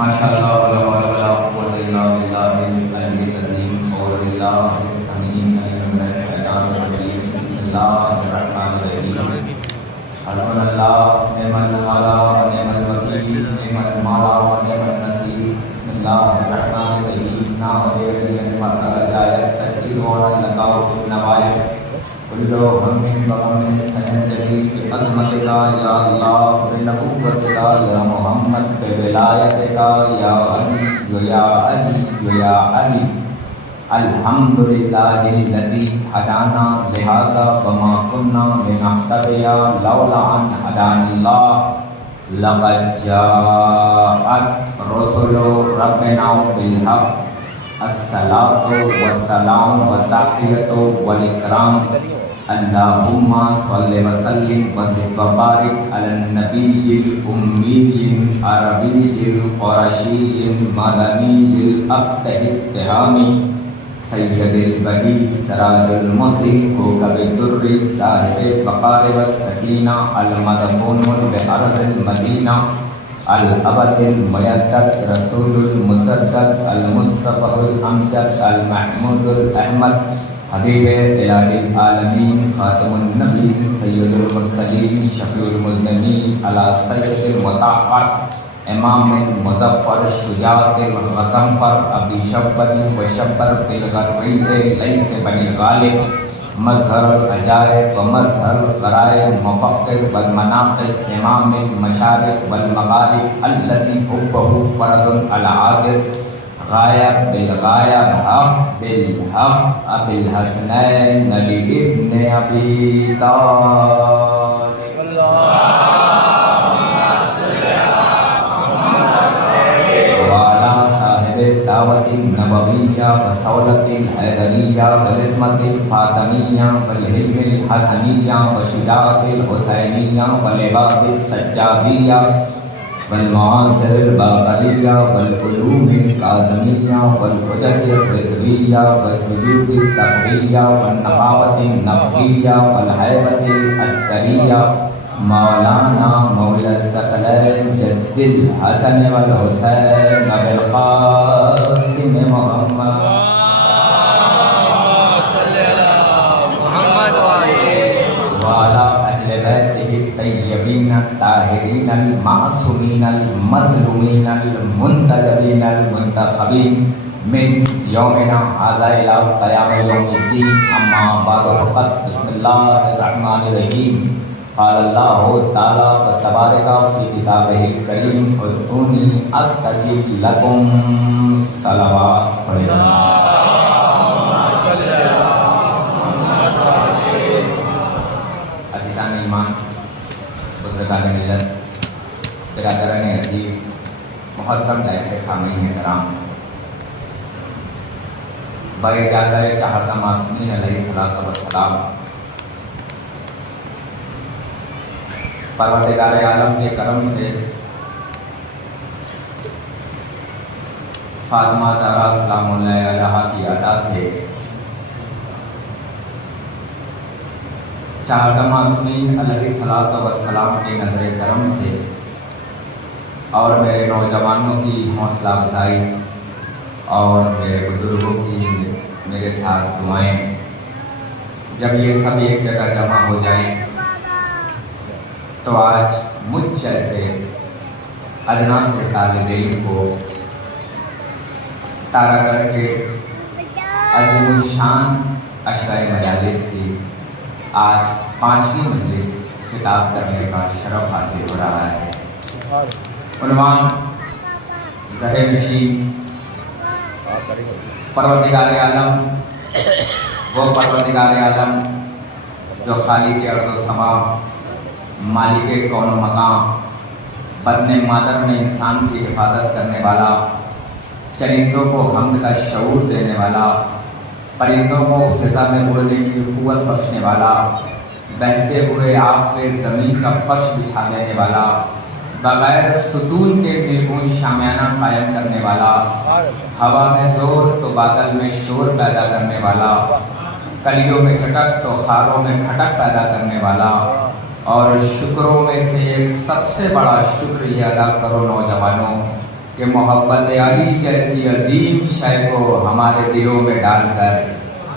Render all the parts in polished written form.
ماشاءاللہ ولا حول ولا قوة الا باللہ العلی العظیم اور اللہ السمیع العلیم من الشیطان الرجیم بسم اللہ الرحمن الرحیم حسبنا اللہ نعم المولا ونعم الوکیل نعم المولا ونعم النصیر بسم اللہ الرحمن الرحیم نا وجہ نعمت الجایت تشکیر وانا لگاو فی النوائب کلو ہمین وغمین سینجلی بعظمتک یا اللہ بنبوتک یا محمد بولایتک یا علی یا علی یا علی الحمدللہ الذی ہدانا لہذا وما كنا لنهتدی لولا ان ہدانا اللہ لقد جاءت رسل ربنا بالحق الصلاة والسلام والتحیۃ والاکرام اللہم صل وسلم وزد وبارک علی النبی الامی عربی قرشی مدنی الابتہ التہامی سید البہی سراج المصری کوکب الدر صاحب بقار والسکینہ المدفون بارض المدینہ الابد المیدد رسول المسدد المصطفى الامجد المحمود الاحمد حبیب الہ العالمین خاتم النبی سید المرسلین شفیع المذنبین علی سید المطاہر امام المظفر شجاعت الغضنفر ابی شبت و شبر بالغربیت لیس بن غالب مظہر العجائب و مظہر الغرائب مفکر والمناقب امام المشارق والمغارب الذی حبہ فرض العاصر غایب بالغایب حق بالحق ابی الحسنین علی ابن ابی طالب وعلی صاحب دعوت النبویہ وصولت الحیدریہ والعصمت الفاطمیہ والحلم الحسنیہ وشجاعت الحسینیہ ولباس السجادیہ والمعاصر الباقریہ والعلوم الکاظمیہ والحجج الرضویہ والوجود التقویہ والنقاوت النقویہ والہیبت العسکریہ مولانا مولا الثقلین جد الحسن والحسین بالقاسم محمد وعلى أهل بيته الطيبين الطاهرين المعصومين المظلومين المنتجبين المنتخبين من يومنا هذا إلى قيام يوم الدين أما بعد فقط بسم الله الرحمن الرحيم قال الله تعالى تبارك في كتابه الكريم ادعوني أستجب لكم صلوات الله بزرگان ملت برادران عزیز محترم دائرے سامعین کرام باجازہ چاہتا معصومین علیہ الصلوۃ والسلام پروردگار عالم کے کرم سے فاطمہ زہرا سلام اللہ علیہا کی عطا سے چاہتا معصومین علیہ الصلوۃ والسلام کے نظر کرم سے اور میرے نوجوانوں کی حوصلہ افزائی اور میرے بزرگوں کی میرے ساتھ دعائیں جب یہ سب ایک جگہ جمع ہو جائیں تو آج مجھ جیسے ادنا سے طالب علم کو تارا کر کے عظیم الشان عشرۂ مجالس کی آج 5ویں مجلس خطاب کرنے کا شرف حاصل ہو رہا ہے۔ عنوان زہر نشین پروردگار عالم، وہ پروردگار عالم جو خالق ارض و سما، مالک کون و مقام، بدن مادر میں انسان کی حفاظت کرنے والا، چرندوں کو حمد کا شعور دینے والا، پرندوں کو فضا میں اڑنے کی قوت بخشنے والا، بہتے ہوئے آپ پہ زمین کا فرش بچھا دینے والا، بغیر ستون کے بالکل شامیانہ قائم کرنے والا، ہوا میں زور تو بادل میں شور پیدا کرنے والا، کلیوں میں کھٹک تو خاروں میں کھٹک پیدا کرنے والا، اور شکروں میں سے ایک سب سے بڑا شکر یہ ادا کرو نوجوانوں کہ محبت علی جیسی عظیم شے کو ہمارے دلوں میں ڈال کر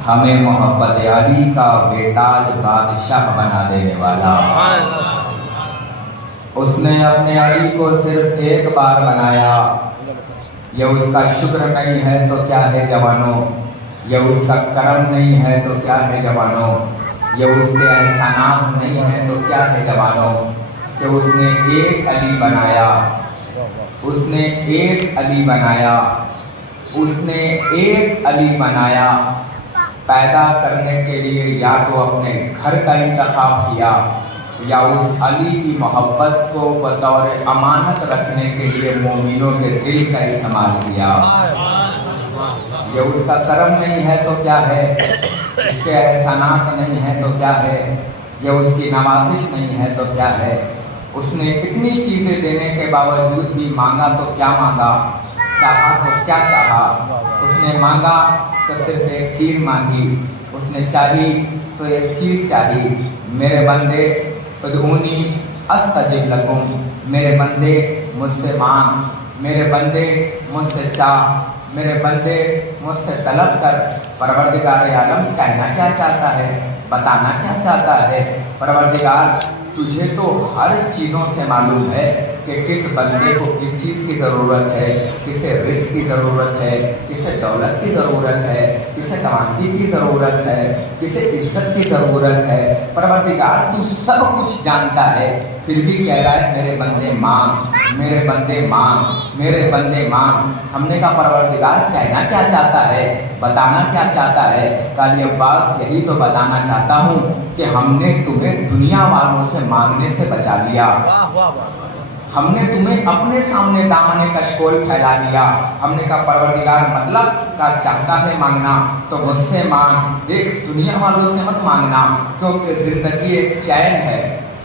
ہمیں محبت علی کا بیتاج بادشاہ بنا دینے والا۔ اس نے اپنے علی کو صرف ایک بار بنایا، یہ اس کا شکر نہیں ہے تو کیا ہے جوانوں، یہ اس کا کرم نہیں ہے تو کیا ہے جوانوں، یہ اس کے احسانات نہیں ہے تو کیا ہے جوانوں، کہ اس نے ایک علی بنایا، اس نے ایک علی بنایا، اس نے ایک علی بنایا پیدا کرنے کے لیے یا تو اپنے گھر کا انتخاب کیا یا اس علی کی محبت کو بطور امانت رکھنے کے لیے مومنوں کے دل کا استعمال کیا۔ یہ اس کا کرم نہیں ہے تو کیا ہے، اس کے احسانات نہیں ہے تو کیا ہے، یہ اس کی نوازش نہیں ہے تو کیا ہے۔ اس نے اتنی چیزیں دینے کے باوجود بھی مانگا تو کیا مانگا، چاہا تو کیا چاہا۔ اس نے مانگا تو صرف ایک چیز مانگی، اس نے چاہی تو ایک چیز چاہی، میرے بندے ادعونی استجب لکم، میرے بندے مجھ سے مانگ، میرے بندے مجھ سے چاہ، میرے بندے مجھ سے طلب کر۔ پروردگار عالم کہنا کیا چاہتا ہے، بتانا کیا چاہتا ہے؟ پروردگار تجھے تو ہر چیزوں سے معلوم ہے کہ کس بندے کو کس چیز کی ضرورت ہے، کسے رزق کی ضرورت ہے، کسے دولت کی ضرورت ہے، کسے تواندی کی ضرورت ہے، کسے عزت کی ضرورت ہے۔ پروردگار تو سب کچھ جانتا ہے، پھر بھی کہہ رہا ہے میرے بندے مانگ، میرے بندے مانگ، میرے بندے مانگ۔ ہم نے کہا پروردگار کہنا کیا چاہتا ہے، بتانا کیا چاہتا ہے؟ قاضی عباس یہی تو بتانا چاہتا ہوں کہ ہم نے تمہیں دنیا والوں سے مانگنے سے بچا لیا، ہم نے تمہیں اپنے سامنے دامن کشکول پھیلا دیا۔ ہم نے کہا پروردگار مطلب کا چاہتا ہے مانگنا تو مجھ سے مانگ، دیکھ دنیا والوں سے مت مانگنا، کیونکہ زندگی ایک چین ہے،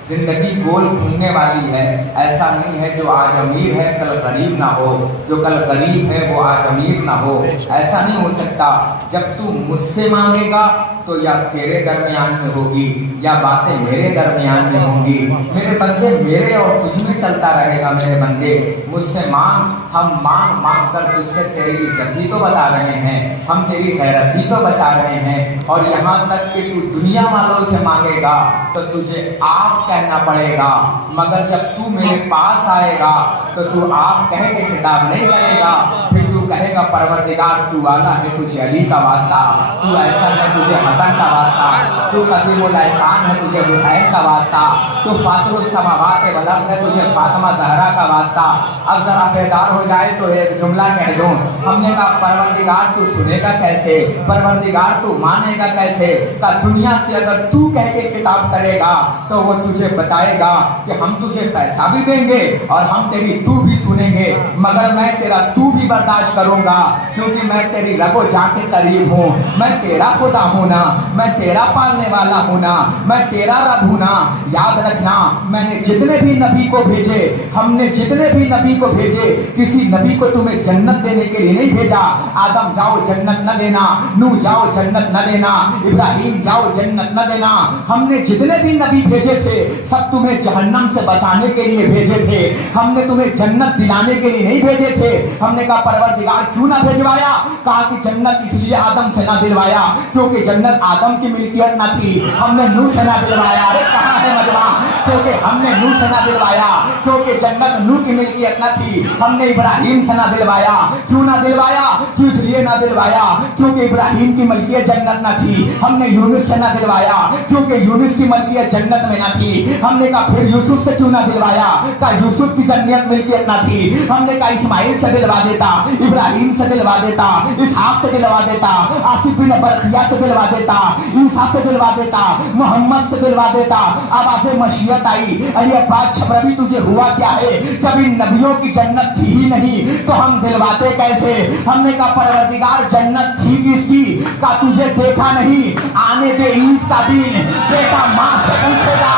زندگی گول گھومنے والی ہے۔ ایسا نہیں ہے جو آج امیر ہے کل غریب نہ ہو، جو کل غریب ہے وہ آج امیر نہ ہو، ایسا نہیں ہو سکتا۔ جب تو مجھ سے مانگے گا تو یا تیرے درمیان میں ہوگی یا باتیں میرے درمیان میں ہوں گی۔ میرے بندے میرے اور تجھ میں چلتا رہے گا، میرے بندے مجھ سے مانگ، ہم مانگ مانگ کر تجھ سے تیری عزت ہی تو بتا رہے ہیں، ہم تیری غیرت ہی تو بچا رہے ہیں۔ اور یہاں تک کہ تو دنیا والوں سے مانگے گا تو تجھے آپ کہنا پڑے گا، مگر جب تو میرے پاس آئے گا تو تو آپ کہہ کے خطاب نہیں کرے گا، پھر تو کہے گا پروردگار تو والا ہے تجھے علی کا واسطہ، تو ایسا ہے تجھے حسن کا واسطہ، تو قدیم الاحسان ہے تجھے حسین کا واسطہ، تو فاطر السماوات والارض ہے تجھے فاطمہ زہرا کا واسطہ۔ اب ذرا بیدار ہو جائے تو ایک جملہ کہہ دوں، ہم نے کہا پروردگار تو سنے گا کیسے، پروردگار تو مانے گا کیسے؟ کہ دنیا سے اگر تو کہہ کے خطاب کرے گا تو وہ تجھے بتائے گا کہ ہم تجھے پیسہ بھی دیں گے اور ہم تیری تو بھی سنیں گے، مگر میں تیرا تو بھی برداشت کروں گا، کیونکہ میں تیری رگ و جان کے قریب ہوں، میں تیرا خدا ہوں نا، میں تیرا پالنے والا ہوں نا، میں تیرا رب ہوں نا۔ یاد رکھنا میں نے جتنے بھی نبی کو بھیجے، ہم نے جتنے بھی نبی کو بھیجے، کسی نبی کو تمہیں جنت دینے کے لیے نہیں بھیجا۔ آدم جاؤ جنت نہ دینا، نوح جاؤ جنت نہ دینا، ابراہیم جاؤ جنت نہ دینا۔ ہم نے جتنے بھی نبی بھیجے تھے سب تمہیں جہنم سے بچانے کے لیے بھیجے تھے، ہم نے تمہیں جنت دلانے کے لیے نہیں بھیجے تھے۔ ہم نے کہا پروردگار کیوں نہ بھیجوایا؟ کہا کہ جنت اس لیے آدم سے نہ دلوایا کیونکہ جنت آدم کی ملکیت نہ تھی، ہم نے نوح سے نہ دلوایا۔ ارے کہاں ہے مجمع؟ کیونکہ ہم نے نوح سے نہ دلوایا کیونکہ جنت نوح کی ملکیت نہ تھی، ہم نے ابراہیم سے نہ دلوایا۔ کیوں نہ دلوایا؟ کیوں اس لیے نہ دلوایا کیونکہ ابراہیم کی ملکیت جنت نہ تھی، ہم نے یونس سے نہ دلوایا کیونکہ یونس کی ملکیت جنت میں نہ تھی۔ ہم نے کہا پھر یوسف سے کیوں نہ دلوایا؟ کہا یوسف کی جنت ملکیت نہ تھی، ہم نے کہا اسماعیل سے دلوا دیتا، ابراہیم سے دلوا دیتا، اسحاق سے دلوا دیتا، آصف بن برخیہ سے دلوا دیتا، عیسیٰ سے دلوا دیتا، محمد سے دلوا دیتا۔ آواز مشیت آئی، ارے عباس چھبروی تجھے ہوا کیا ہے؟ جب ان نبیوں کی جنت تھی ہی نہیں تو ہم دلواتے کیسے؟ ہم نے کہا پروردگار جنت تھی کس کی؟ کہا تجھے دیکھا نہیں، آنے دے عید کا دن، بیٹا ماں سے پوچھے گا۔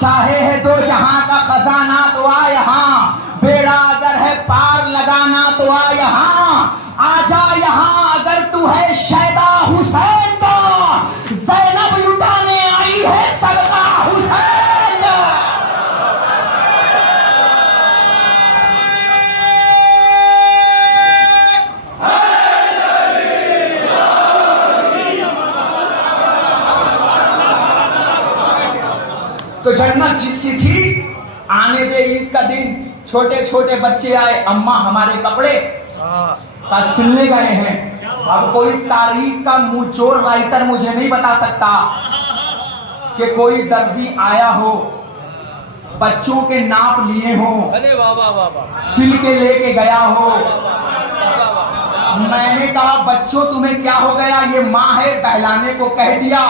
چاہے ہے دو جہاں کا خزانہ تو آ یہاں، بیڑا اگر ہے پار لگانا تو آ یہاں، آ جا یہاں اگر تو ہے شیدا حسین کا، زینب لٹانے آئی ہے صدقہ حسین کا۔ تو جنت جس کی تھی آنے دے عید کا دن، چھوٹے چھوٹے بچے آئے، اماں ہمارے کپڑے کا سلنے گئے ہیں۔ اب کوئی تاریخ کا منچور رائٹر مجھے نہیں بتا سکتا کہ کوئی درزی آیا ہو، بچوں کے ناپ لیے ہوں، سل کے لے کے گیا ہو۔ میں نے کہا بچوں تمہیں کیا ہو گیا، یہ ماں ہے بہلانے کو کہہ دیا،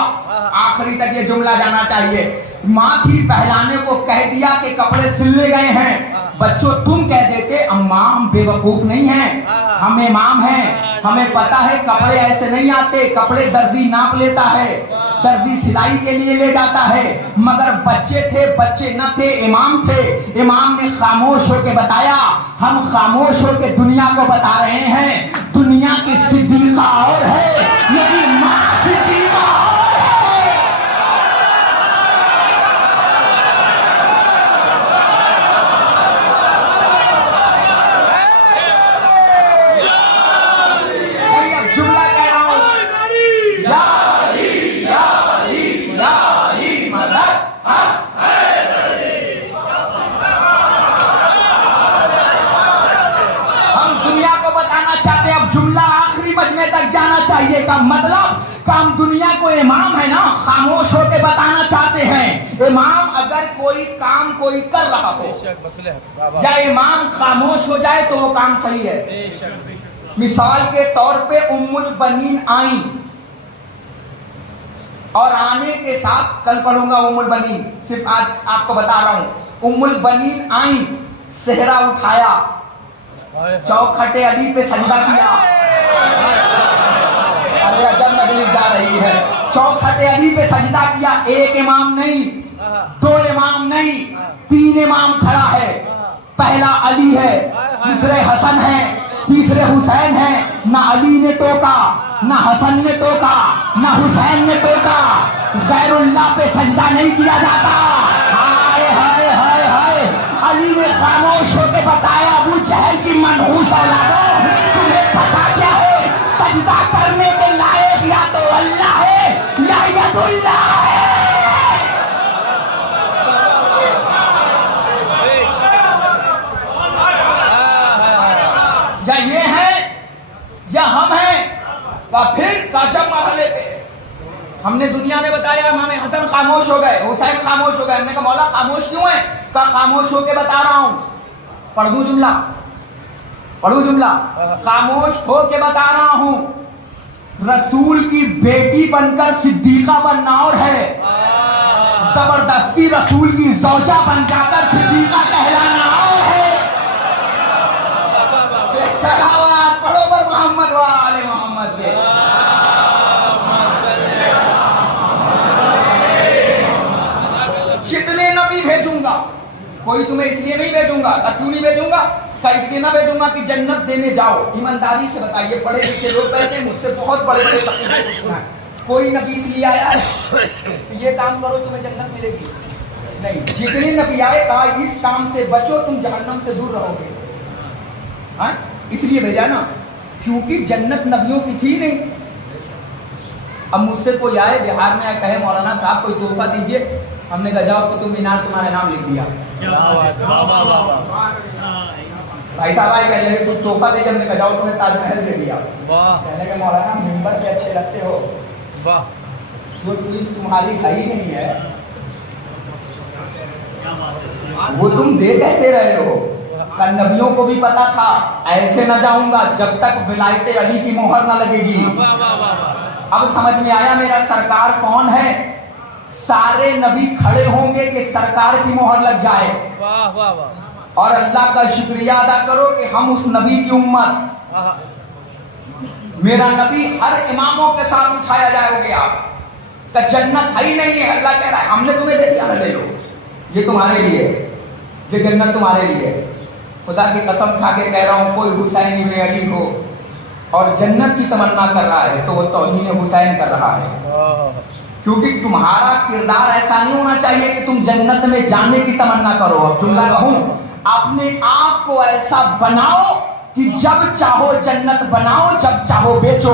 آخری تک یہ جملہ جانا چاہیے، ماں تھی بہلانے کو کہہ دیا کہ کپڑے سلنے گئے ہیں۔ بچوں تم کہہ دیتے اماں ہم بے وقوف نہیں ہیں، ہم امام ہیں، ہمیں پتا ہے کپڑے ایسے نہیں آتے، کپڑے درزی ناپ لیتا ہے، درزی سلائی کے لیے لے جاتا ہے۔ مگر بچے تھے، بچے نہ تھے، امام تھے، امام نے خاموش ہو کے بتایا۔ ہم خاموش ہو کے دنیا کو بتا رہے ہیں دنیا کی صدیقہ اور ہے، میری ماں صدیقہ اور ہے۔ کا مطلب کہ ہم دنیا کو امام ہے نا، خاموش ہو کے بتانا چاہتے ہیں۔ امام اگر کوئی کام کوئی کر رہا ہو یا امام خاموش ہو جائے تو وہ کام صحیح ہے۔ مثال کے طور پہ ام البنین آئیں اور آنے کے ساتھ کل پڑھوں گا ام البنین، صرف آج آپ کو بتا رہا ہوں۔ ام البنین آئیں، صحرا اٹھایا، چوکھٹے علی پہ سجدہ کیا، جا رہی ہے، چوکھٹے علی پہ سجدہ کیا۔ ایک امام نہیں، دو امام نہیں، تین امام کھڑا ہے۔ پہلا علی ہے، دوسرے حسن ہے، تیسرے حسین ہے۔ نہ علی نے ٹوکا، نہ حسن نے ٹوکا، نہ حسین نے ٹوکا۔ غیر اللہ پہ سجدہ نہیں کیا جاتا۔ ہائے ہائے ہائے ہائے، علی نے خاموش ہو کے بتایا ابو جہل کی منحوس اولادوں، تمہیں پتا کیا ہے سجدہ کرنے کے لائق یا تو اللہ ہے یا ید اللہ ہے۔ یا یہ ہے یا ہم ہیں۔ اور پھر کاچم مرحلے پہ ہم نے دنیا نے بتایا امام حسن خاموش ہو گئے، حسین خاموش ہو گئے۔ ہم نے کہا مولا خاموش کیوں ہے؟ کہا خاموش ہو کے بتا رہا ہوں۔ پڑھ دوں جملہ، پڑھوں جملہ، خاموش ہو کے بتا رہا ہوں۔ رسول کی بیٹی بن کر صدیقہ بننا اور ہے، زبردستی رسول کی زوجہ بن جا کر صدیقہ کہلانا اور ہے۔ صلوات پڑھو پر محمد و آل محمد پہ۔ جتنے نبی بھیجوں گا، کوئی تمہیں اس لیے نہیں بھیجوں گا، کیوں نہیں بھیجوں گا؟ اس لیے نہ بھیجوں گا کہ جنت دینے جاؤ۔ ایمانداری سے بتائیے، پڑھے لکھے لوگ بیٹھے ہیں، مجھ سے بہت بڑے بڑے سپنے، کوئی نبی اس لیے آیا ہے کہ یہ کام کرو تمہیں جنت ملے گی؟ نہیں، جتنے نبی آئے کہا اس کام سے بچو تم جہنم سے دور رہو گے۔ ہاں اس لیے بھیجا نا، کیونکہ جنت نبیوں کی تھی نہیں۔ اب مجھ سے کوئی آئے بہار میں آئے کہے مولانا صاحب کوئی تحفہ دیجیے، ہم نے کہا جاؤ قطب مینار تمہارا نام لکھ دیا۔ بھائی صاحب آئے کہہ رہے کچھ تحفہ دے، ہم نے کہا جاؤ تمہیں تاج محل دے دیا۔ کہنے کہ مولانا ممبر سے اچھے لگتے ہو، جو چیز تمہاری گھری نہیں ہے وہ تم دے کیسے رہے ہو؟ کہ نبیوں کو بھی پتا تھا ایسے نہ جاؤں گا جب تک ولایت علی کی مہر نہ لگے گی۔ اب سمجھ میں آیا میرا سرکار کون ہے؟ سارے نبی کھڑے ہوں گے کہ سرکار کی مہر لگ جائے۔ اور اللہ کا شکریہ ادا کرو کہ ہم اس نبی کی امت، میرا نبی ہر اماموں کے ساتھ اٹھایا جائے گا کہ جنت ہے ہی نہیں ہے، اللہ کہہ رہا ہے ہم نے تمہیں دے دیا نہ لے لو۔ ये तुम्हारे लिए, ये जन्नत तुम्हारे लिए। खुदा की कसम खा के कह रहा हूँ, कोई हुसैन इब्न अली हो और जन्नत की तमन्ना कर रहा है तो वो तौहीन हुसैन कर रहा है। क्योंकि तुम्हारा किरदार ऐसा नहीं होना चाहिए कि तुम जन्नत में जाने की तमन्ना करो। अब जुमला कहूं, अपने आप को ऐसा बनाओ कि जब चाहो जन्नत बनाओ, जब चाहो बेचो।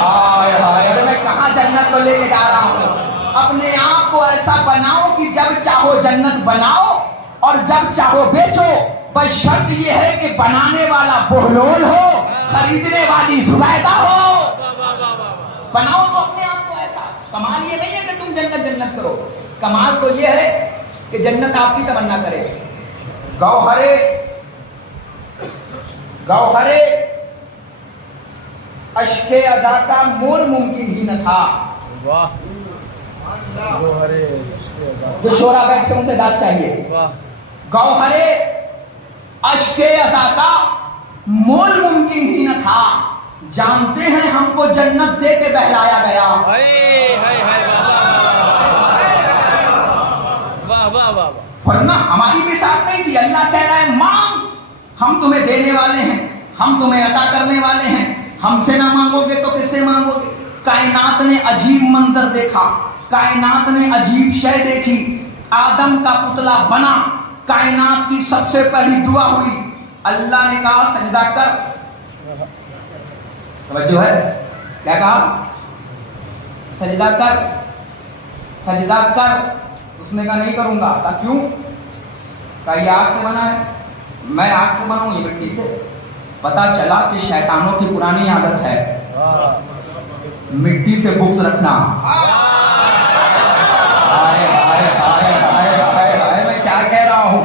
हाय हाय, अरे मैं कहाँ जन्नत को लेके जा रहा हूँ। अपने आप को ऐसा बनाओ कि जब चाहो जन्नत बनाओ और जब चाहो बेचो। बस शर्त ये है कि बनाने वाला बोहलोल हो, खरीदने वाली जुबैदा हो। बनाओ तो अपने आप को ऐसा। कमाल ये नहीं है कि तुम जन्नत जन्नत करो, कमाल तो ये है कि जन्नत आपकी तमन्ना करे। गौहरे गौहरे अश्के अदा का मोल मुमकिन ही न था। जो शोरा बैठ के उनसे दाद चाहिए। गौहरे अश्के अदा का मोल मुमकिन ही न था। जानते हैं हमको जन्नत दे के बहलाया गया। वरना हमारी भी साथ नहीं थी। अल्लाह कह रहा है मांग, हम तुम्हें देने वाले हैं, हम तुम्हें अता करने वाले हैं। हमसे ना मांगोगे तो किससे मांगोगे। कायनात ने अजीब मंजर देखा, कायनात ने अजीब शय देखी। आदम का पुतला बना, कायनात की सबसे पहली दुआ हुई। अल्लाह ने कहा सजदा कर। समझो है क्या कहा? सजदा कर, सजदा कर। उसने कहा नहीं करूंगा। कहा क्यों? कहा ये आग से बना है, मैं आग से बना हूं, ये मिट्टी से। पता चला कि शैतानों की पुरानी आदत है मिट्टी से बुक्स रखना। हाय हाय हाय हाय हाय हाय, मैं क्या कह रहा हूं?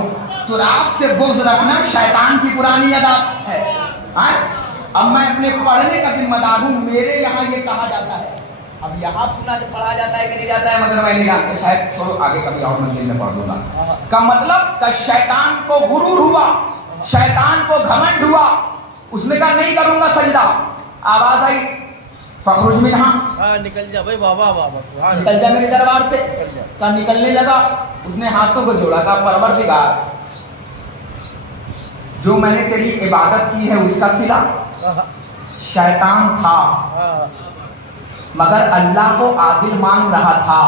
तुराब से बुक्स रखना शैतान की पुरानी आदत है। अब मैं अपने पढ़ने का जिम्मेदार हूं। मेरे यहाँ ये कहा जाता है, अब यहाँ सुना जो पढ़ा जाता है कि नहीं जाता है मगर मैं नहीं जानता, शायद छोड़ो आगे कभी और मंजिल में पढ़ दूंगा। का मतलब का शैतान को गुरूर हुआ, शैतान को घमंड हुआ। उसने कहा नहीं करूंगा सजदा। आवाज आई फखरुज में यहाँ निकल जा भाई, बाबा बाबा निकल जा मेरे दरबार से। का निकलने लगा, उसने हाथों को जोड़ा, कहा परवरदिगार जो मैंने तेरी इबादत की है उसका सिला शैतान था, मगर अल्लाह को आदिल मान रहा था।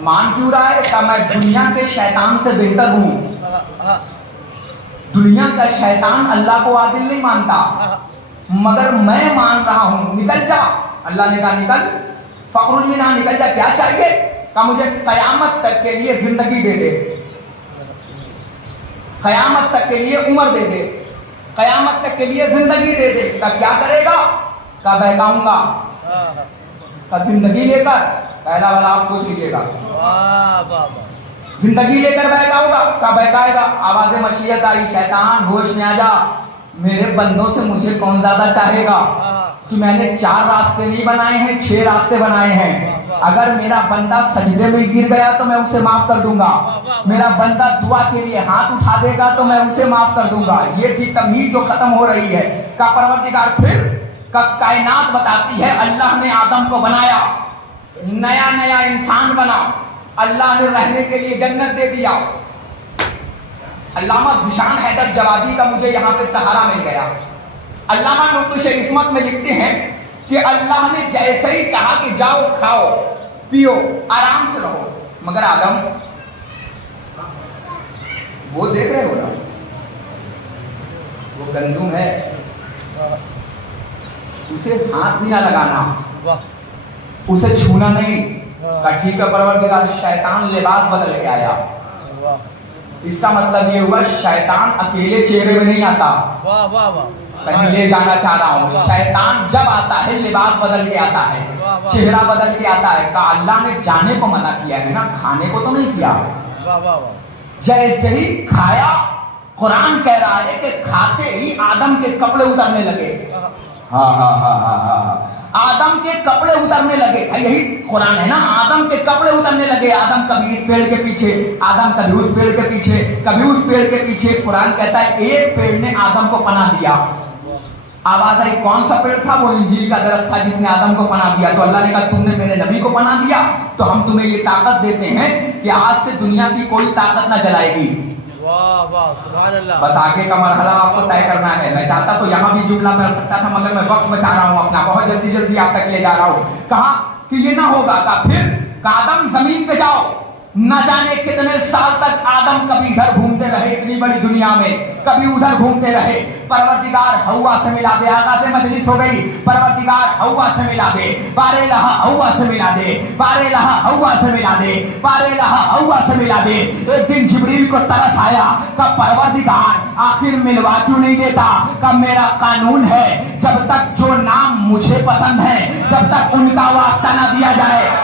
मान क्यों रहा है? कि मैं दुनिया के शैतान से बेहतर हूं। दुनिया का शैतान अल्लाह को आदिल नहीं मानता, मगर मैं मान रहा हूं। निकल जा। अल्लाह ने कहा निकल। फखरुज में ना निकल जा। क्या चाहिए? कहा मुझे कयामत तक के लिए जिंदगी दे दे, कयामत तक के लिए उम्र दे दे, कयामत तक के लिए जिंदगी दे दे। का क्या करेगा? का बहकाऊंगा। का जिंदगी लेकर, पहला वाला आप सोच लीजिएगा, जिंदगी लेकर बहकाऊंगा। का बहकाएगा। आवाज़ मशीयत आई, शैतान होश में आ जा, मेरे बंदों से मुझे कौन ज्यादा चाहेगा कि मैंने 4 रास्ते नहीं बनाए हैं, 6 रास्ते बनाए हैं। अगर मेरा बंदा सजदे में गिर गया तो मैं उसे माफ कर दूंगा, मेरा बंदा दुआ के लिए हाथ उठा देगा तो मैं उसे माफ कर दूंगा। ये थी तमीज जो खत्म हो रही है। का परवरदिगार फिर का कायनात बताती है अल्लाह ने आदम को बनाया, नया नया इंसान बना, अल्लाह ने रहने के लिए जन्नत दे दिया। अल्लामा ज़िशान हैदर जवादी का मुझे यहाँ पे सहारा मिल गया। अल्लामा नुक्श इस्मत में लिखते हैं कि अल्लाह ने जैसे ही कहा कि जाओ खाओ पियो आराम से रहो, मगर आदम वो देख रहे हो ना, वो गंदुम है, उसे हाथ भी ना लगाना, उसे छूना नहीं। ठीक है परवरदिगार, शैतान लिबास बदल के आया। इसका मतलब ये हुआ शैतान अकेले चेहरे में नहीं आता। वाह वाह वाह, कहीं ले जाना चाह रहा हूँ। शैतान जब आता है लिबास बदल के आता है, चेहरा बदल के आता है। का अल्लाह ने जाने को मना किया है ना, खाने को तो नहीं किया। जैसे ही खाया, कुरान कह रहा है कि खाते ही आदम के कपड़े उतरने लगे। हाँ हाँ हाँ हाँ हाँ, आदम के कपड़े उतरने लगे। यही कुरान है ना, आदम के कपड़े उतरने लगे। आदम कभी इस पेड़ के पीछे, आदम कभी उस पेड़ के पीछे, कभी उस पेड़ के पीछे। कुरान कहता है एक पेड़ ने आदम को पनाह दिया। आवाज आई, कौन सा पेड़ था? वो इंजील का दरख्त था जिसने आदम को पनाह दिया। तो अल्लाह ने कहा, तुमने मेरे नबी को पनाह दिया, तो हम तुम्हें ये ताकत देते हैं कि आज से दुनिया की कोई ताकत ना जलाएगी। वाह वाह सुभान अल्लाह। बस आगे का मरहला आपको तय करना है। मैं चाहता तो यहाँ भी जुमला कर सकता था, मगर मैं वक्त बचा रहा हूँ अपना, बहुत जल्दी जल्दी आप तक ले जा रहा हूँ। कहा कि ये ना होगा, कहा फिर आदम जमीन पे जाओ। न जाने कितने साल तक आदम कभी इधर घूमते रहे, इतनी बड़ी दुनिया में, कभी उधर घूमते रहे। परवरदिगार हवा से मिला दे, आका से मजलिस हो गई, परवरदिगार हवा से मिला दे, बारे लहा हवा से मिला दे, बारे लहा हवा से मिला दे, बारे लहा हवा से मिला दे। एक दिन जिब्रील को तरस आया, कब परवरदिगार आखिर मिलवा क्यों नहीं देता? कब मेरा कानून है, जब तक जो नाम मुझे पसंद है, जब तक उनका वास्ता ना दिया जाए।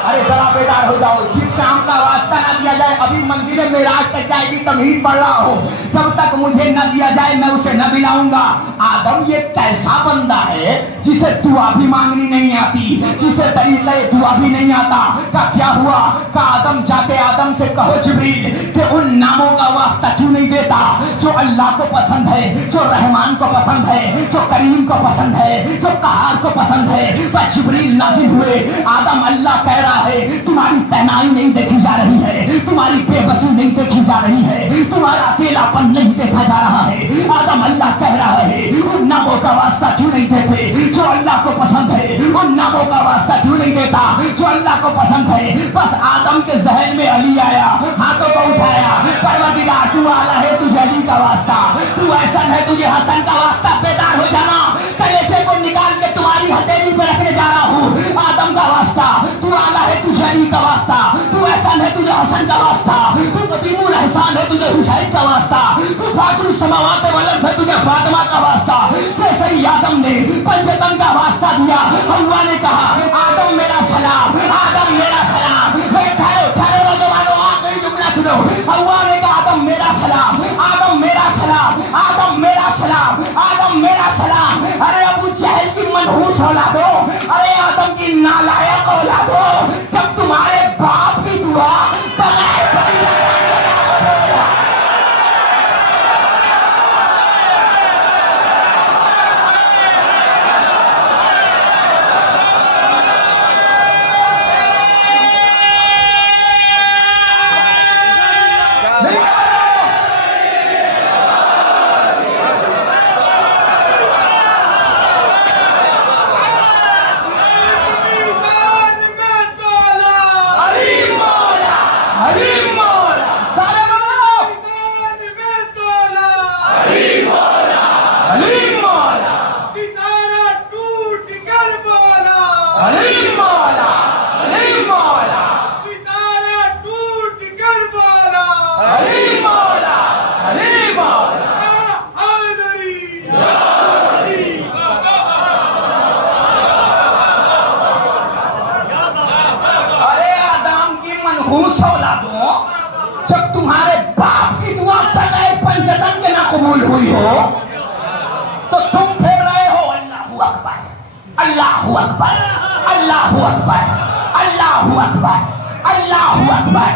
अरे जरा बेदार हो जाओ, जिस नाम का वास्ता ना दिया जाए, अभी मंजिल मेराज तक जाएगी, तमहीद पढ़ रहा हूँ, जब तक मुझे न दिया जाए मैं उसे न मिलाऊंगा। आदम ये कैसा बंदा है जिसे दुआ भी मांगनी नहीं आती, जिसे तरीका दुआ भी नहीं आता? का क्या हुआ? का आदम जाके आदम से कहो जिब्रील कि उन नामों का वास्ता क्यों नहीं देता जो अल्लाह को पसंद है, जो रहमान को पसंद है, जो करीम को पसंद है, जो कहार को पसंद है। वह जिब्रील नाज़िल हुए। आदम, अल्लाह कह रहा है तुम्हारी तनाई नहीं देखी जा रही है, तुम्हारी बेबसी नहीं देखी जा रही है, तुम्हारा अकेलापन नहीं देखा जा रहा है। आदम, अल्लाह कह रहा है उन नामों का वास्ता क्यों नहीं देते जो अल्लाह को पसंद है, उन नामों का वास्ता क्यों नहीं देता जो अल्लाह को पसंद है। बस आदम के जहन में अली आया, हाथों को उठाया, परवरदिगार तू आला है, तुझे अली का वास्ता, तू हसन है, तुझे हसन का वास्ता। बेदार हो जाना, कलेजे को निकाल के तुम्हारी हथेली पे रखने जा रहा हूँ। आदम का वास्ता, तू आला है, तुझे अली का वास्ता, तू हसन है, तुझे हसन का वास्ता, तू कदीमुल एहसान है, तुझे हुसैन का वास्ता, तू फातिमुल समावात वलद है, तुझे फातिमा का वास्ता। जैसे ही आदम ने पंचतन का वास्ता दिया, हव्वा ने कहा आदम मेरा सलाम, आदम मेरा सलाम। ठहरो ठहरो नौजवानों, आखिरी जुमला सुनो। हव्वा ने कहा आदम मेरा सलाम, आदम मेरा सलाम, आदम मेरा सलाम, आदम मेरा सलाम। अरे अबू जहल की मनहूस औलादो, अरे आदम की नालायक औलादो, जब तुम्हारे बाप की दुआ बगैर हुई हो तो तुम फिर रहे हो अल्लाहु अकबर, अल्लाहु अकबर, अल्लाहु अकबर, अल्लाहु अकबर, अल्लाहु अकबर,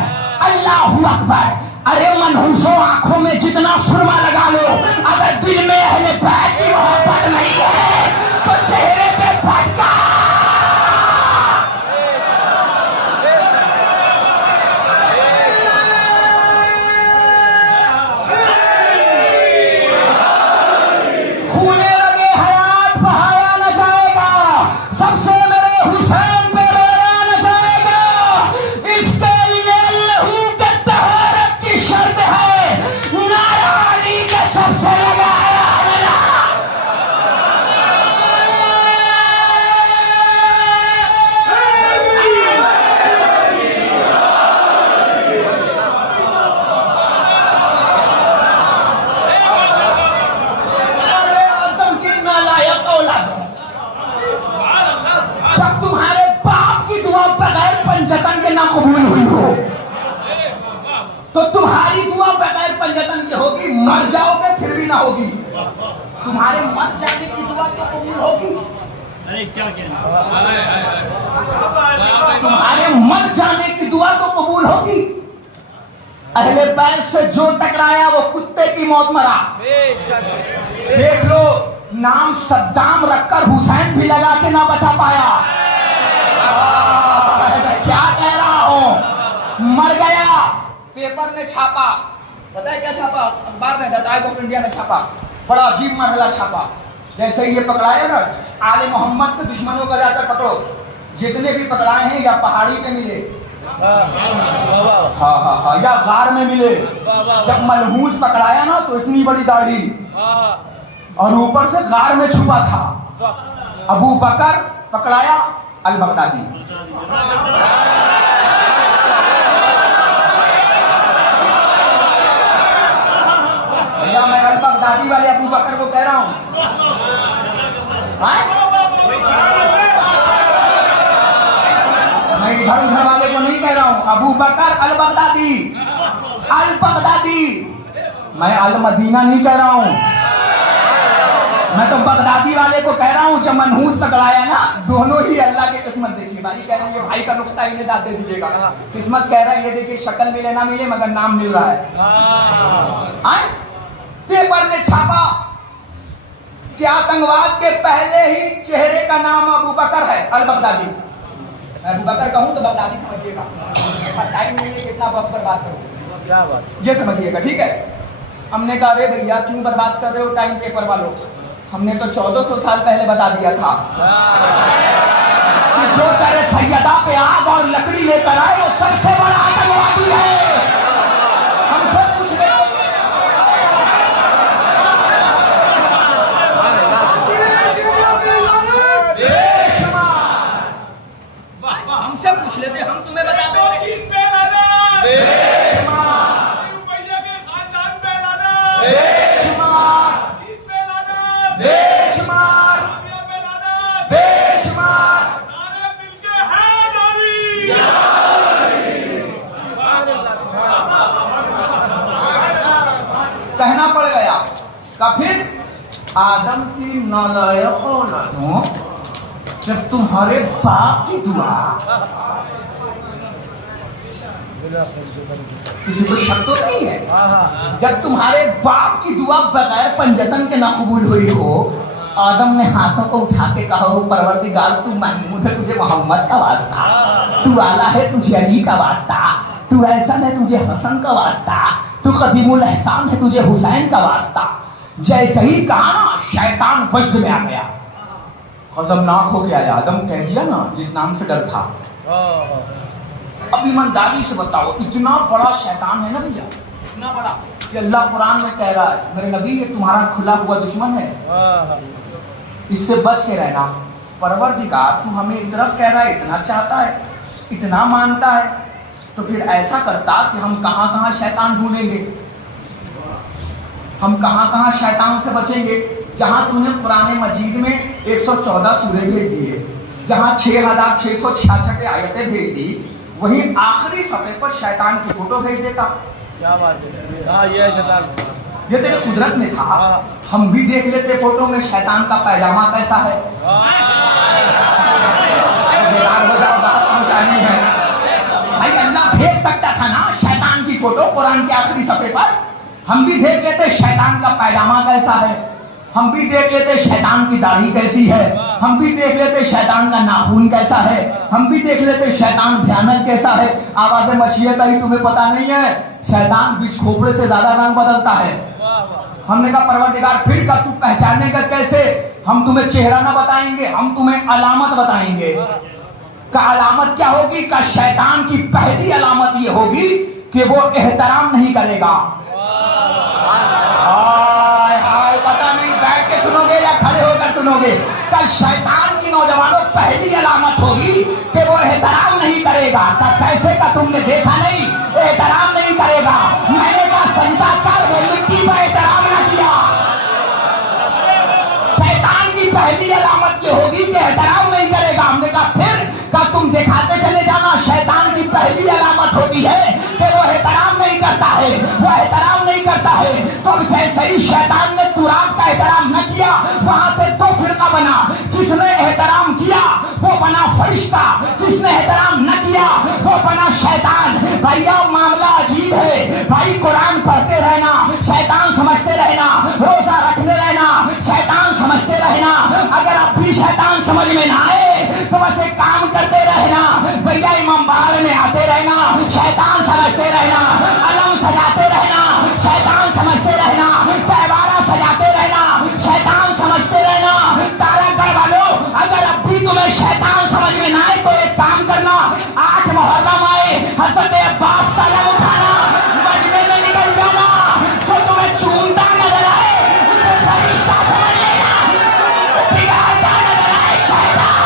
अल्लाहु अकबर। अरे मनहूसों, आंखों में जितना सुरमा लगा लो, अगर दिल में अहले बैत की मोहब्बत नहीं है तो चेहरे पे फटका। कबूल हुई हो तो तुम्हारी दुआ बगैर पंजतन की होगी, मर जाओगे फिर भी ना होगी। तुम्हारे मर जाने की दुआ तो कबूल होगी। अरे क्या तुम्हारे मर जाने की दुआ तो कबूल होगी। अहले बैत से जो टकराया वो कुत्ते की मौत मरा। देख लो नाम सद्दाम रखकर हुसैन भी लगा के ना बचा पाया। क्या कह रहा हूं, मर गया। पेपर ने छापा, पता है क्या छापा? अखबार में, द टाइम्स ऑफ इंडिया ने छापा, बड़ा अजीब मरहला छापा। जैसे ये पकड़ाए ना, आले मोहम्मद के दुश्मनों का जाकर पकड़ो, जितने भी पकड़ाए हैं या पहाड़ी पे मिले, हाँ, या गार में मिले। जब मलहूस पकड़ाया ना तो इतनी बड़ी दाढ़ी और ऊपर से गार में छुपा था। अबू बकर पकड़ाया अल बगदादी। भैया मैं अल बगदादी वाले अबू बकर को कह रहा हूं, मैं इधर उधर वाले को नहीं कह रहा हूं। अबू बकर अल बगदादी, अल बगदादी, मैं अल मदीना नहीं कह रहा हूं। मैं तो बगदादी वाले को कह रहा हूं। जब मनहूस पकड़ाया ना, दोनों ही अल्लाह की किस्मत देखिए। भाई कह रहे हैं ये भाई का नुक्ता इन्हें दाद दे दीजिएगा। किस्मत कह रहा है ये देखिए, शक्ल मिले ना मिले मगर नाम मिल रहा है। पेपर ने छापा कि आतंकवाद के पहले ही चेहरे का नाम अबू बकर है, अल बगदादी। मैं अबू बकर कहूं तो बगदादी समझिएगा। टाइम नहीं है कितना वक्त बर्बाद करो, क्या बात ये समझिएगा, ठीक है। हमने कहा अरे भैया क्यों बर्बाद कर रहे हो टाइम पेपर वालों? हमने तो 1400 साल पहले बता दिया था कि जो तेरे सैयदा पे आग और लकड़ी लेकर आए वो सबसे बड़ा आतंकवादी है। हमसे पूछ रहे हमसे पूछ लेते, हम तुम्हें बता देते। कहना पड़ गया का फिर आदम की नालायक औलादों, जब तुम्हारे बाप की दुआ, किसी को शक तो नहीं है, जब तुम्हारे बाप की दुआ बगैर पंजतन के ना कबूल हुई हो, आदम ने हाथों को उठा के कहा हो परवरदिगार तू महमूद है तुझे मोहम्मद का वास्ता, तू आला है तुझे अली का वास्ता, तू ऐसन है तुझे हसन का वास्ता, तू कदीमुल एहसान है तुझे हुसैन का वास्ता। जैसे ही कहा ना शैतान वज्द में आ गया, खतरनाक हो गया। आदम कह दिया ना जिस नाम से डर था। अब ईमानदारी से बताओ, इतना बड़ा शैतान है ना भैया, इतना बड़ा कि अल्लाह कुरान में कह रहा है मेरे नबी ये तुम्हारा खुला हुआ दुश्मन है, इससे बच के रहना। परवरदिगार तू हमें एक तरफ कह रहा है इतना चाहता है, इतना मानता है, तो फिर ऐसा करता कि हम कहां कहां शैतान ढूंढेंगे, हम कहां कहां शैतान से बचेंगे। जहां तूने पुराने मजीद में 114 सूरह भेज दिए, जहां 6666 आयतें भेज दी, वहीं आखिरी सफे पर शैतान की फोटो भेज देता। क्या बात है, हाँ ये शैतान, ये तेरे कुदरत में था। हम भी देख लेते फोटो में शैतान का पैजामा कैसा है। बेकार हो जाओ, बात पहुंचानी है भाई। अल्लाह भेज सकता था ना शैतान की फोटो कुरान के आखिरी सफे पर। हम भी देख लेते शैतान का पैजामा कैसा है, हम भी देख लेते शैतान की दाढ़ी कैसी है, हम भी देख लेते शैतान का नाखून कैसा है, हम भी देख लेते शैतान भयानक कैसा है। आवाज़ मशीयत आई तुम्हें पता नहीं है, शैतान बीच खोपड़े से ज्यादा रंग बदलता है। हमने कहा परवरदिगार फिर का तू पहचानने का कैसे? हम तुम्हें चेहरा ना बताएंगे, हम तुम्हें अलामत बताएंगे। का अलामत क्या होगी? का शैतान की पहली अलामत ये होगी कि वो एहतराम नहीं करेगा। हाय हाय, पता नहीं बैठ के सुनोगे या खड़े होकर सुनोगे। कल शैतान की नौजवानों पहली अलामत होगी कि वो एहतराम नहीं करेगा। कैसे का तुमने देखा नहीं, एहतराम नहीं करेगा। मैंने कहा सजदा कर, वो मिट्टी पर एहतराम न किया। शैतान की पहली अलामत ये होगी कि एहतराम नहीं करेगा। हमने कहा फिर का तुम दिखाते चले जाना। शैतान की पहली अलामत होती है कि वो एहतराम नहीं करता है, वो एहतराम नहीं करता है। तो जैसे ही शैतान ने तुराब का एहतराम न किया, वहां पे दो फिरका बना। जिसने एहतराम किया वो बना फरिश्ता, जिसने एहतराम न किया वो बना शैतान। भैया मामला अजीब है भाई। कुरान पढ़ते रहना, शैतान समझते रहना, रोजा रखते रहना, शैतान समझते रहना, शैतान समझते रहना, अलम सजाते रहना, शैतान समझते रहना, पैवाड़ा सजाते रहना, शैतान समझते रहना। तारागढ़ वालों, अगर अब भी तुम्हें शैतान समझ में ना आए तो एक काम करना, 8 मुहर्रम आए, हज़रत अब्बास का लम उठाना, मजमे में निकल जाना, जो तुम्हें चूमता नजर आए उसे फरिश्ता समझ लेना, बिगाड़ता नजर आए शैतान।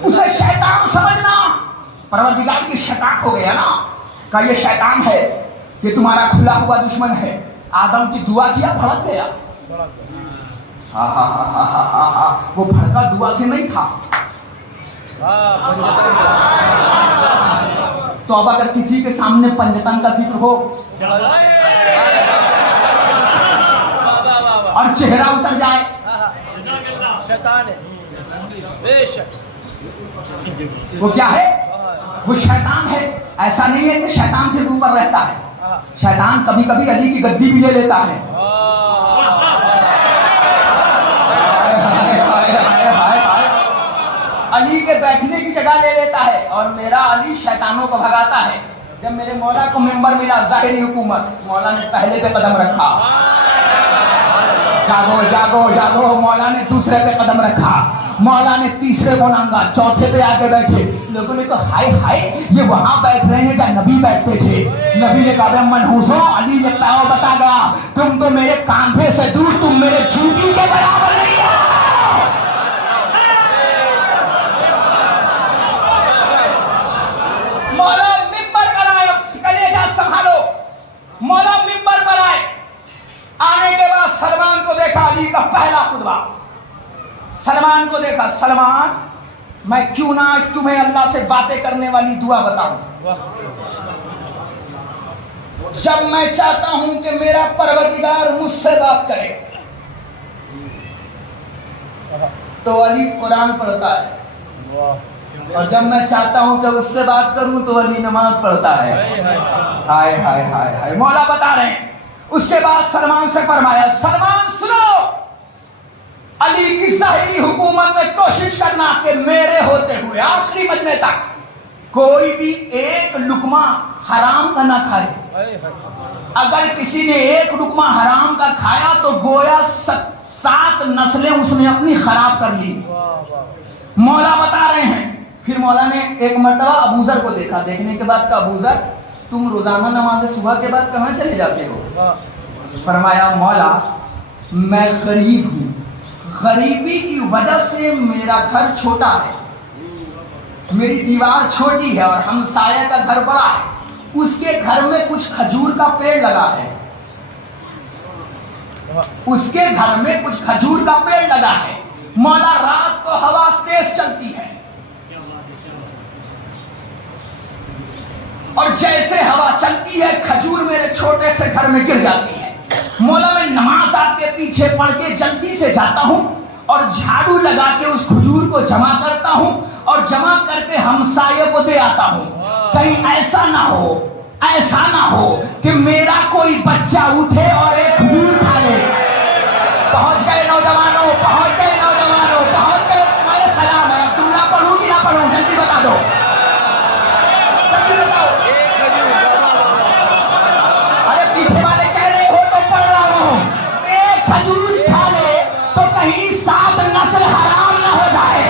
उसे शैतान समझना, परवरदिगार की शैतान हो गया ना, का ये शैतान है, ये तुम्हारा खुला हुआ दुश्मन है। आदम की दुआ किया, भड़क गया। वो भड़का दुआ से नहीं था। तो अब अगर किसी के सामने पंजतन का जिक्र हो और चेहरा उतर जाए, शैतान है बेशक। वो क्या है? वो शैतान है। ऐसा नहीं है कि शैतान से ऊपर रहता है, शैतान कभी कभी अली की गद्दी भी ले लेता है। अली के बैठने की जगह ले लेता है, और मेरा अली शैतानों को भगाता है। जब मेरे मौला को मिंबर मिला ज़ाहिरी हुकूमत, मौला ने पहले पे कदम रखा, जागो जागो जागो, मौला ने दूसरे पे कदम रखा, मौला ने तीसरे को नांगा, चौथे पे आके बैठे। लोगों ने कहा हाय हाय, ये वहां बैठ रहे हैं जहाँ नबी बैठते थे। नबी ने कहा मनहूसो, अली ने पाओ बता गया, तुम तो मेरे कांधे से दूर, तुम मेरे जूती के बराबर नहीं हो। मौला मिंबर पर आए, कलेजा संभालो, मौला मिंबर पर आए। आने के बाद सलमान को देखा, अली का पहला खुतबा। सलमान को देखा, सलमान मैं क्यों ना आज तुम्हें अल्लाह से बातें करने वाली दुआ बताऊं। जब मैं चाहता हूं कि मेरा परवरदिगार मुझसे बात करे तो अली कुरान पढ़ता है, और जब मैं चाहता हूं कि उससे बात करूं तो अली नमाज पढ़ता है। हाय हाय हाय हाय, मौला बता रहे हैं। उसके बाद सलमान से फरमाया, सलमान सुनो, अली की ज़ाहिरी हुकूमत में कोशिश करना कि मेरे होते हुए आखिरी मजमे तक कोई भी एक लुकमा हराम का ना खाए। अगर किसी ने एक लुकमा हराम का खाया तो गोया 7 नस्लें उसने अपनी खराब कर ली। मौला बता रहे हैं। फिर मौला ने एक मर्तबा अबूजर को देखा, देखने के बाद कहा, अबूजर तुम रोजाना नमाज सुबह के बाद कहाँ चले जाते हो? फरमाया, मौला मैं गरीब हूँ, गरीबी की वजह से मेरा घर छोटा है, मेरी दीवार छोटी है और हमसाये का घर बड़ा है, उसके घर में कुछ खजूर का पेड़ लगा है, उसके घर में कुछ खजूर का पेड़ लगा है। मौला रात को हवा तेज चलती है और जैसे हवा चलती है खजूर मेरे छोटे से घर में गिर जाती है। मौला मैं नमाज आपके पीछे पढ़ के जल्दी से जाता हूं और झाड़ू लगा के उस खजूर को जमा करता हूं और जमा करके हमसाये को दे आता हूं। कहीं ऐसा ना हो कि मेरा कोई बच्चा उठे और एक खजूर खा ले। पहुंच गए नौजवानों, पहुंच गए नौजवानों, पहुंच गए। तुम्हारे सलाम है, तुम ना पढ़ूं कि ना पढ़ूं, जल्दी बता दो, जल्दी बताओ। अरे पीछे वाले कह रहे हो तो पढ़ रहा हूं। एक खजूर खा ले तो कहीं 7 नस्ल हराम ना हो जाए,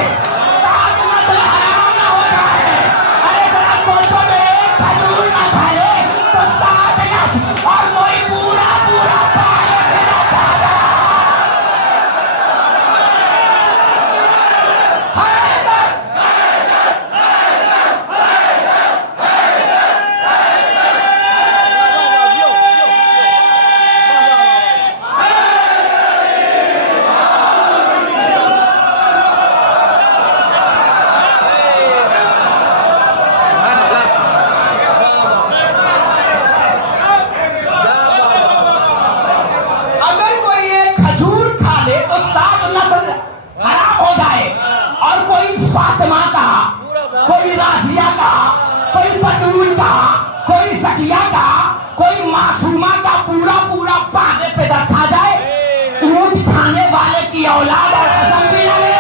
7 नस्ल हराम ना हो जाए। अरे जरा सोचो, एक खजूर ना खा ले तो 7 नस्ल और कोई पूरा पूरा पाले बिना दादा। कोई मासूमा का पूरा पूरा बागे पे रखा जाए, ऊंट खाने वाले की औलाद और कसम भी न ले।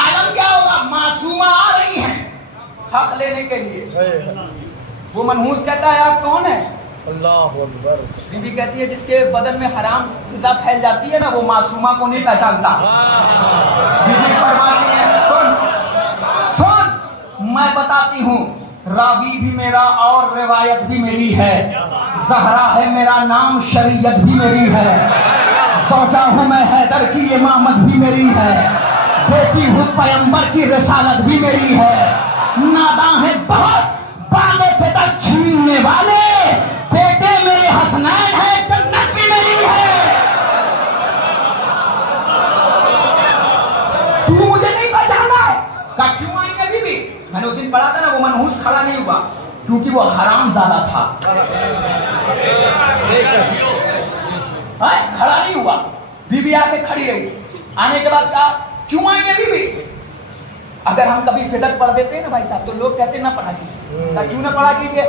आलम क्या होगा? मासूमा आ रही हैं हक लेने के लिए। वो मनहूस कहता है आप कौन है? अल्लाह अकबर। बीबी कहती है जिसके बदन में हराम ग़िज़ा फैल जाती है ना, वो मासूमा को नहीं पहचानता। बीबी फरमाती है सुन मैं बताती हूँ, रावी भी मेरा और रिवायत भी मेरी है, ज़हरा है मेरा नाम, शरीयत भी मेरी है, सोचा हूँ मैं हैदर की इमामत भी मेरी है, बेटी हूँ पैगंबर की रिसालत भी मेरी है, नादां है बहुत बागे से तक छीनने वाले, बेटे मेरे हसनैन है, जन्नत भी मेरी है। तू मुझे नहीं पहचाना है? कहा क्यों आई है बीबी? मैंने उस दिन पढ़ा था ना, वो मनहूस खड़ा नहीं हुआ क्योंकि वो हराम ज़्यादा था। खड़ा नहीं हुआ, बीबी आके खड़ी रही। आने के बाद कहा क्यों आई है बीबी? अगर हम कभी फिदक पढ़ देते हैं ना भाई साहब, तो लोग कहते हैं ना पढ़ा कीजिए। क्यों ना पढ़ा कीजिए?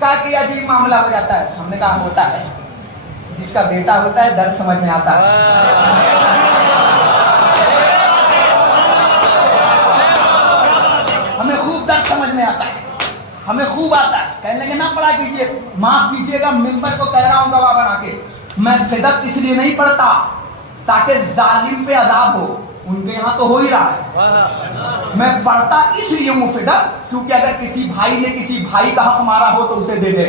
कहा कि अजीब मामला हो जाता है। हमने कहा होता है, जिसका बेटा होता है दर्द समझ में आता है। हमें खूब दर्द समझ में आता है, हमें खूब आता है। कहने लगे ना पढ़ा कीजिए, माफ कीजिएगा, मिंबर को कह रहा हूँ गवाह बना के, मैं फिदक इसलिए नहीं पढ़ता ताकि जालिम पे अजाब हो, उनके यहाँ तो हो ही रहा है। मैं पढ़ता इसलिए हूँ फिदक क्योंकि अगर किसी भाई ने किसी भाई का हक मारा हो तो उसे दे दे।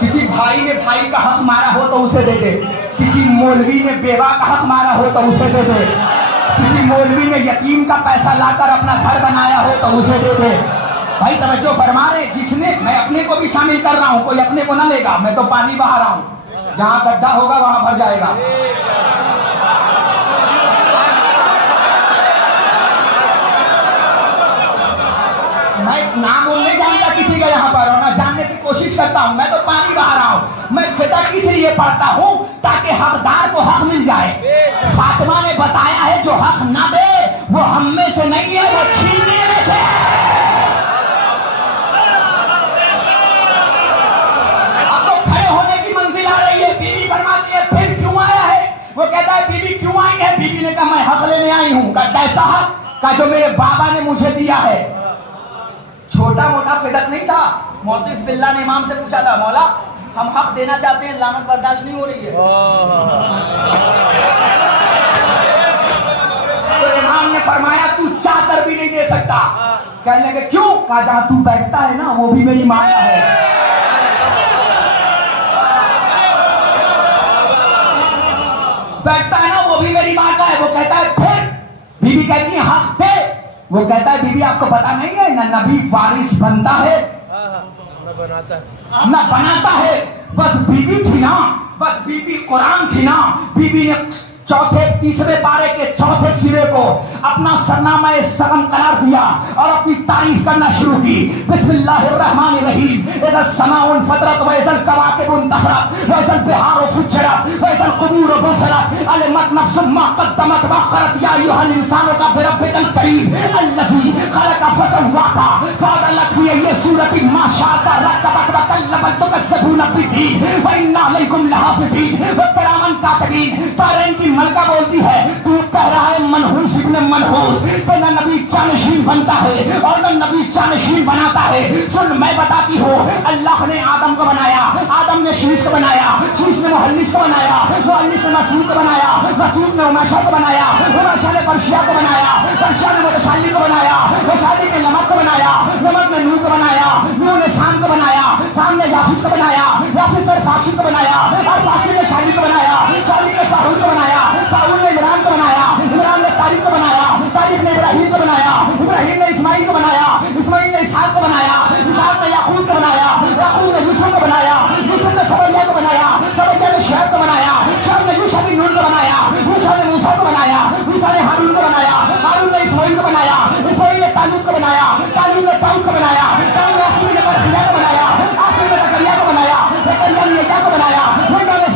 किसी भाई ने भाई का हक मारा हो तो उसे दे दे, किसी मौलवी ने बेवा का हक मारा हो तो उसे दे दे, किसी मौलवी ने यतीम का पैसा लाकर अपना घर बनाया हो तो उसे दे दे। भाई तवज्जो फरमा रहे, जिसने, मैं अपने को भी शामिल कर रहा हूं, कोई अपने को ना लेगा, मैं तो पानी बहा रहा हूं, जहां गड्ढा होगा वहां भर जाएगा। मैं नाम नहीं जानता किसी का यहाँ पर, और मैं जानने की कोशिश करता हूँ, मैं तो पानी बहा रहा हूँ। मैं फिदक इसलिए पढ़ता हूँ ताकि हकदार को हक मिल जाए। फातिमा ने बताया है जो हक ना दे वो हम में से नहीं है, वो छीनने में से है। अब तो खड़े होने की मंजिल आ रही है। बीवी फरमाती है फिर क्यों आया है? वो कहता है बीवी क्यों आई है? बीवी ने कहा मैं हक लेने आई हूँ। कहता है साहब का जो मेरे बाबा ने मुझे दिया है। छोटा मोटा फिदक नहीं था। मोहतसिब बिल्ला ने इमाम से पूछा था, मौला हम हक देना चाहते हैं, लानत बर्दाश्त नहीं हो रही है। तो इमाम ने फरमाया तू चाह कर भी नहीं दे सकता। कहने लगे क्यों? कहा जहां तू बैठता है ना वो भी मेरी मां का है। बैठता है ना वो भी मेरी मां का है। वो कहता है फिर? बीवी कहती है हक दे। वो कहता है बीवी आपको पता नहीं है ना नबी वारिस बनता है ना बनाता है। बस बीवी थी ना, बस बीवी कुरान थी ना। बीवी ने तीसरे पारे के चौथे सिरे को अपना सरनामा सगम करार दिया और अपनी तारीफ करना शुरू की। बिस्मिल्लाहिर्रहमानिर्रहीम। इज़ा समाउन फतरत व इज़ल कवाकिबुन तहरत व इज़ल बिहारु फुज्जरत व इज़ल कुबूरु बुसरत अलिमत नफ्सुम मा क़द्दमत व अख़रत या अय्युहल इंसानु बिरब्बिकल करीम अल्लज़ी खलक़ फसव्वाका फ़अदलक फी ये सूरति मा शाअ रकबक व कल्लबल तुकज़्ज़बून बिही व इन्ना अलैकुम लहाफ़िज़ीन व किरामन कातिबीन। तारीन की मलका बोलती है तू कह रहा है मनहूस इब्न मनहूस तो न नबी जानशीन बनता है और न नबी जानशीन बनाता है। सुन मैं बताती हूँ, अल्लाह ने आदम को बनाया, आदम ने शीश को बनाया, शीश ने मुहल्लिस को बनाया, मुहल्लिस ने मसूद को बनाया, मसूद ने उमैशा को बनाया, उमैशा ने पर्शिया को बनाया, पर्शिया ने मुतशाली को बनाया, मुतशाली ने नमक को बनाया, नमक ने नूह को बनाया, नूह ने शाम को बनाया, शाम ने याफिस को बनाया, याफिस ने फाशिद को बनाया और फाशिद ने शाली को बनाया, शाली ने साहुल को बनाया, साहुल ने इमरान को बनाया, इमरान ने तारिक को बनाया, तारिक ने इब्राहिम को बनाया, इब्राहिम ने इस्माइल को बनाया, इस्माइल ने इसहाक को बनाया, इसहाक ने याकूब को बनाया, याकूब ने यूसुफ को बनाया, यूसुफ ने सबरिया को बनाया, सबरिया ने शुएब को बनाया, शुएब ने यूशा बिन नून को बनाया, यूशा ने मूसा को बनाया, मूसा ने हारून को बनाया, हारून ने इस्माइल को बनाया, इस्माइल ने तालूक को बनाया, तालूक ने दाऊद को बनाया, दाऊद ने आसिम ने बरखिया को बनाया, आसिम ने जकरिया को बनाया, जकरिया ने यहया को बनाया, यहया ने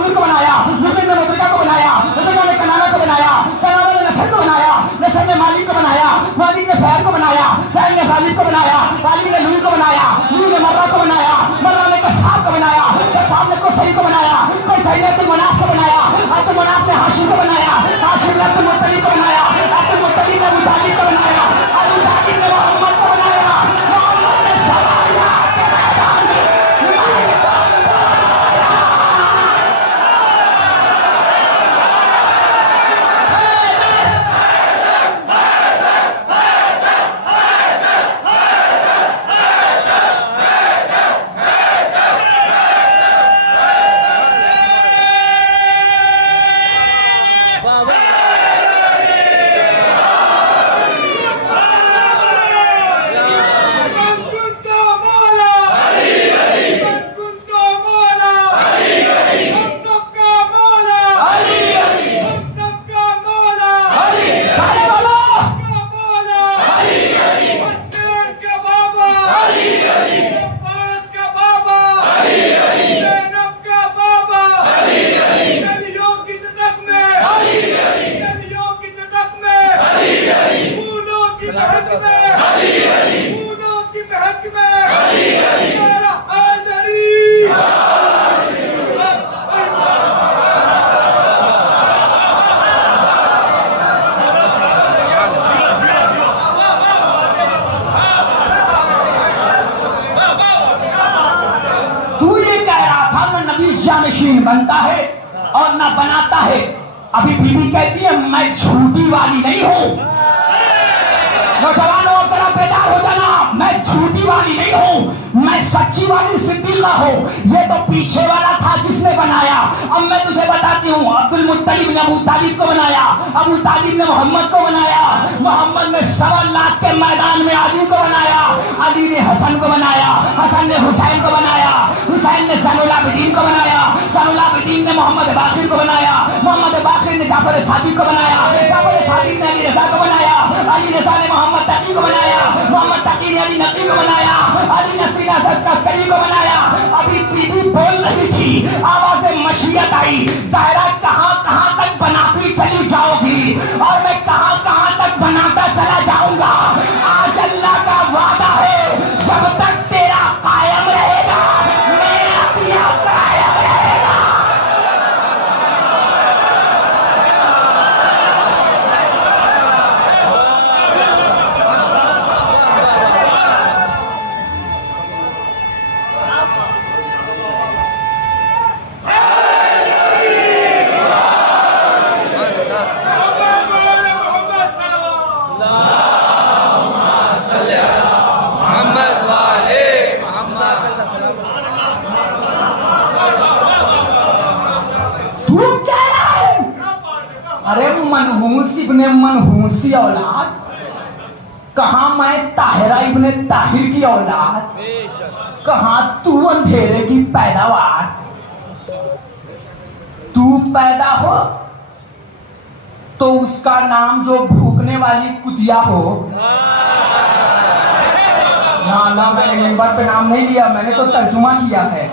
नूर को बनाया, नूर ने मुद्रिका को बनाया, मुद्रिका ने कनाना को बनाया, कनाना ने नसर को बनाया, नसर ने मालिक को बनाया, मालिक ने फैर को बनाया, फैर ने गालिब को बनाया, गालिब ने नूर को बनाया, नूर ने मर्रा को बनाया, मर्रा ने कसाब को बनाया, कसाब ने कोसई को बनाया, कोसई ने अब्दुल मनाफ को बनाया, अब्दुल मनाफ ने हाशिम को बनाया, हाशिम ने अब्दुल मुत्तलिब को बनाया, अब्दुल मुत्तलिब ने अबू तालिब को बनाया, अबू तालिब ने मोहम्मद को बनाया, मोहम्मद ने सवाया के मैदान में मालिक को बनाया। जानशीन बनता है और ना बनाता है। अभी बीवी कहती है मैं झूठी वाली नहीं हूं। नौजवानों जरा बेदार हो जाना, मैं झूठी वाली नहीं हूं, मैं सच्ची वाली सिद्दीका हूं। ये तो पीछे वाला था जिसने बनाया। अब मैं तुझे बताती हूँ, अब्दुल मुत्तलिब ने अबू तालिब को बनाया, अबू तालिब ने मोहम्मद को बनाया, मोहम्मद ने 1.25 लाख के मैदान में अली को बनाया, अली ने हसन को बनाया, हसन ने हुसैन को बनाया, हुसैन ने ज़ैनुल आबिदीन को बनाया, ज़ैनुल आबिदीन ने मोहम्मद बाकिर को बनाया, मोहम्मद बाकिर ने जाफर सादिक को बनाया, जाफर सादिक ने अली रज़ा को बनाया, अली रज़ा ने मोहम्मद तकी को बनाया, मोहम्मद तकी ने अली नकी को बनाया, अली नसरी ने हज़रत अस्करी को बनाया। अभी बीबी बोल रही थी, आवाज़ मशीयत आई, ज़ाहिरा कहां कहां तक बनाती चली जाओगी और मैं कहां कहां तक बनाता चला जाऊंगा। आज अल्लाह का वादा है, जब तक तेरा कायम रहेगा मेरा दिया कायम रहेगा। अरे मनहूस इब्ने मनहूस की औलाद, कहा मैं ताहिरा इब्ने ताहिर की औलाद, कहा तू अंधेरे की पैदावार। तू पैदा हो तो उसका नाम जो भूखने वाली कुतिया हो। ना मैंने मेंबर पे नाम नहीं लिया, मैंने तो तर्जुमा किया है।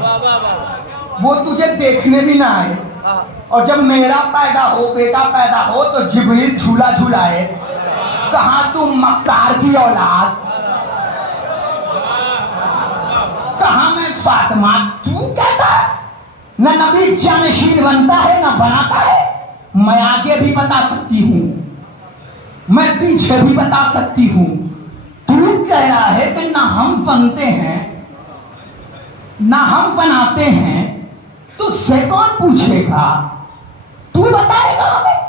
वो तुझे देखने भी ना आए, और जब मेरा पैदा हो, बेटा पैदा हो, तो जिब्रील झूला झूलाए। कहा तू मक्कार की औलाद, कहा मैं फातिमा। तू कहता है न नबी जानशीन बनता है न बनाता है। मैं आगे भी बता सकती हूं, मैं पीछे भी बता सकती हूं। तू कह रहा है कि ना हम बनते हैं ना हम बनाते हैं, तुझसे कौन पूछेगा? तू बताएगा हमें।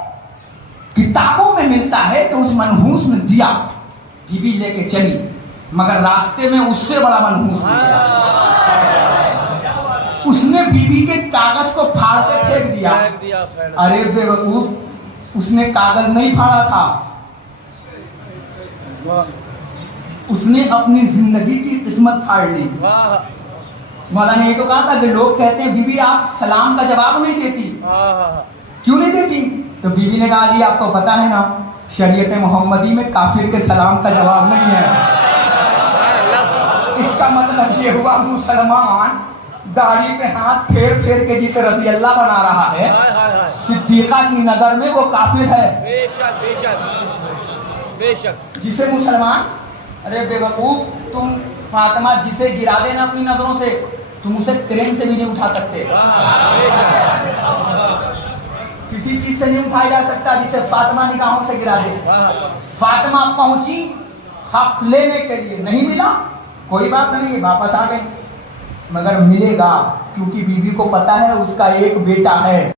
किताबों में मिलता है कि उस मनहूस ने दिया, बीवी लेके चली, मगर रास्ते में उससे बड़ा मनहूस निकला। उसने बीवी के कागज को फाड़ के फेंक दिया। अरे बेवकूफ, उसने कागज नहीं फाड़ा था, उसने अपनी जिंदगी की किस्मत फाड़ ली। मौला ने ये तो कहा था कि लोग कहते हैं बीवी आप सलाम का जवाब नहीं देती, क्यों नहीं देती? तो बीवी ने कहा जी आपको पता है ना, शरीयत मोहम्मदी में काफिर के सलाम का जवाब नहीं है। इसका मतलब ये हुआ मुसलमान दाढ़ी पे हाथ फेर फेर के जिसे रजी अल्लाह बना रहा है, हाय हाय हाय सिद्दीका की नजर में वो काफिर है। बेशक बेशक बेशक जिसे मुसलमान, अरे बेवकूफ, तुम फातिमा जिसे गिरा देना अपनी नजरों से, तुम उसे क्रेन से भी नहीं उठा सकते, किसी चीज से नहीं उठाया जा सकता जिसे फातिमा निगाहों से गिरा दे। फातिमा पहुंची हक लेने के लिए, नहीं मिला कोई बात नहीं, वापस आ गए, मगर मिलेगा क्योंकि बीवी को पता है उसका एक बेटा है।